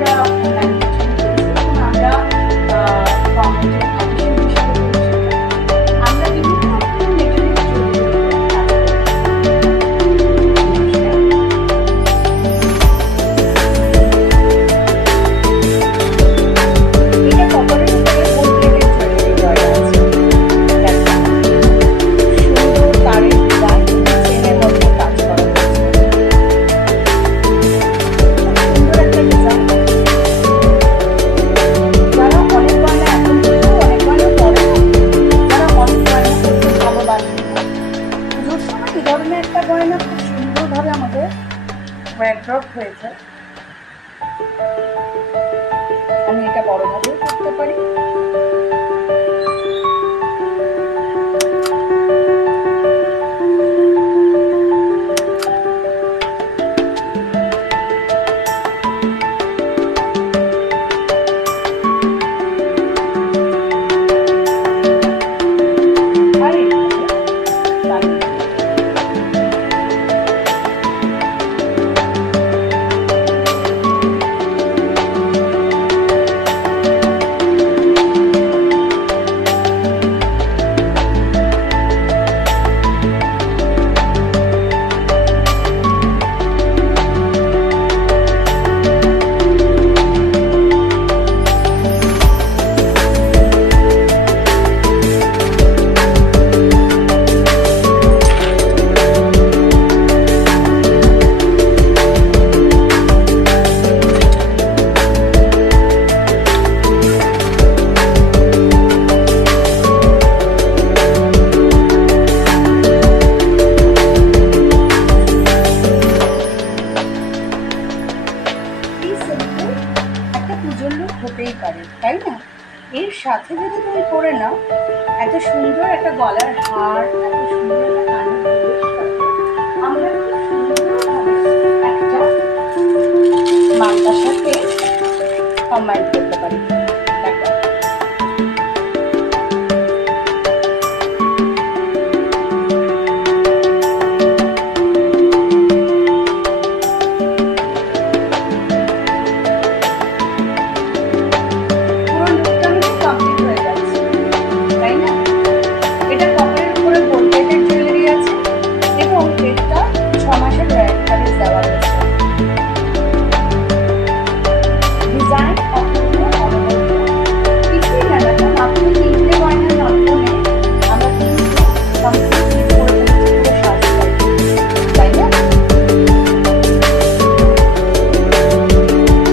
আমরা ম্যানুফ্যাকচারিং করি, সেরকম আমরা গভর্নমেন্টের অফিসিয়াল হিসাবে করি সেটা। আমরা বিভিন্ন রকমের মেটেরিয়াল তৈরি করে কাজ করি। নমস্কার। এটা কপারের উপরে গোল্ড প্লেটেড জুয়েলারি করা আছে। দেখেন, সুন্দর তারের ডিজাইন, চেনের মধ্যে কাজ করা হয়েছে। খুব সুন্দর একটা ডিজাইন। যারা অনেক গয়না এখন কিন্তু অনেক গয়না পরে না, যারা অনেক গয়না করতে ভালোবাসে না, পুজোর সময় এই ধরনের একটা গয়না খুব সুন্দরভাবে আমাদের ওয়ারড্রব হয়েছে। আমি এটা বড়ভাবেও করতে পারি। আর এইভাবে দাঁড়িয়ে একটা পুজোর লুক হতেই পারে, তাই না? এর সাথে যদি তুমি করে নাও এত সুন্দর একটা গলার হার, এত সুন্দর একটা কানের দুলের সাথে আমরা খুব সুন্দরভাবে একটা মানটার সাথে কম্বাইন করতে পারি।